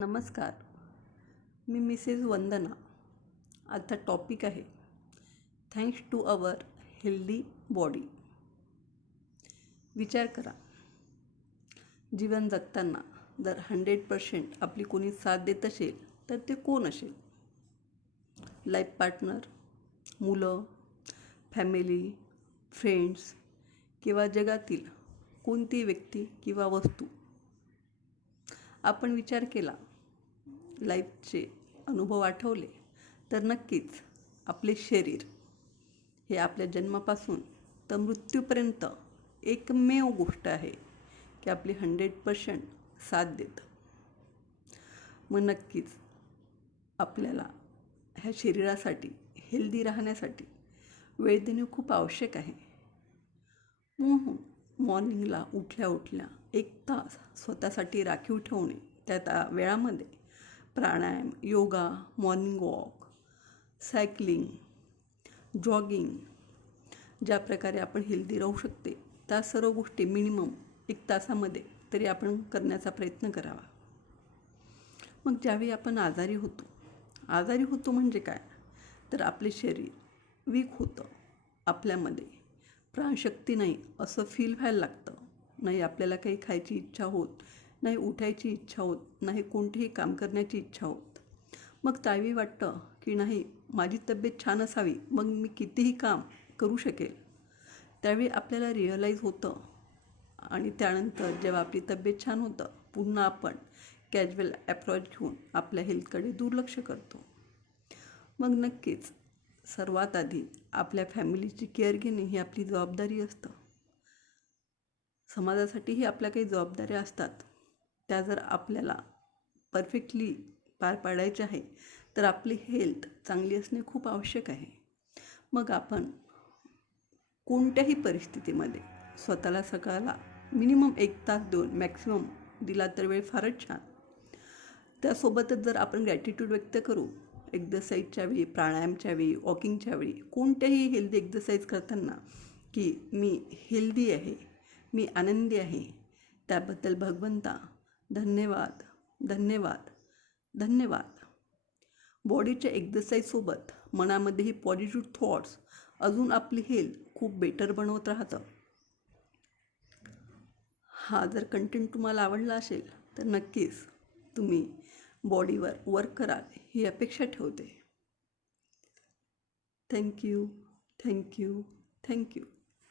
नमस्कार, मी मिसेस वंदना. आता टॉपिक आहे thanks to our healthy body. विचार करा, जीवन जगताना जर 100% आपली कोणी साथ देत असेल तर ते कोण असेल? लाईफ पार्टनर, मुलं, फॅमिली, फ्रेंड्स किंवा जगातील कोणती व्यक्ती किंवा वस्तू? आपण विचार केला, लाईफचे अनुभव आठवले तर नक्कीच आपले शरीर हे आपल्या जन्मापासून तर मृत्यूपर्यंत एकमेव गोष्ट आहे की आपली 100% साथ देतं. मग नक्कीच आपल्याला ह्या शरीरासाठी हेल्दी राहण्यासाठी वेळ देणे खूप आवश्यक आहे. म्हणून मॉर्निंगला उठल्या 1 तास स्वतःसाठी राखीव ठेवणे, त्या वेळामध्ये pranayama, yoga, morning walk, cycling, jogging, ज्या प्रकारे आपण हेल्दी राहू शकते त्या सर्व गोष्टी मिनिमम 1 तासामध्ये तरी आपण करण्याचा प्रयत्न करावा. मग ज्यावेळी आपण आजारी होतो म्हणजे काय, तर आपले शरीर वीक होतं, आपल्यामध्ये प्राणशक्ती नाही असं फील व्हायला लागतं. नाही आपल्याला काही खायची इच्छा होत, नाही उठायची इच्छा होत, नाही कोणतेही काम करण्याची इच्छा होत. मग त्यावेळी वाटतं की नाही, माझी तब्येत छान असावी, मग मी कितीही काम करू शकेल. त्यावेळी आपल्याला रिअलाईज होतं आणि त्यानंतर जेव्हा आपली तब्येत छान होतं, पुन्हा आपण कॅज्युअल ॲप्रोच घेऊन आपल्या हेल्थकडे दुर्लक्ष करतो. मग नक्कीच सर्वात आधी आपल्या फॅमिलीची केअर घेणे ही आपली जबाबदारी असतं. समाजासाठीही आपल्या काही जबाबदाऱ्या असतात, त्या जर आपल्याला परफेक्टली पार पाडायच्या आहे तर आपली हेल्थ चांगली असणे खूप आवश्यक आहे. मग आपण कोणत्याही परिस्थितीमध्ये स्वतःला सकाळला मिनिमम 1 तास देऊन मॅक्सिमम दिला तर वेळ फारच छान. त्यासोबतच जर आपण ग्रॅटिट्यूड व्यक्त करू, एक्झरसाईजच्या वेळी, प्राणायामच्या वेळी, वॉकिंगच्या वेळी, कोणत्याही हेल्दी एक्झरसाईज करताना की मी हेल्दी आहे, मी आनंदी आहे, त्याबद्दल भगवंता धन्यवाद, धन्यवाद, धन्यवाद. बॉडीच्या एक्झरसाईजसोबत मनामध्येही पॉझिटिव्ह थॉट्स अजून आपली हेल्थ खूप बेटर बनवत राहतं. हा जर कंटेंट तुम्हाला आवडला असेल तर नक्कीच तुम्ही बॉडीवर वर्क कराल ही अपेक्षा ठेवते. Thank you, thank you, thank you.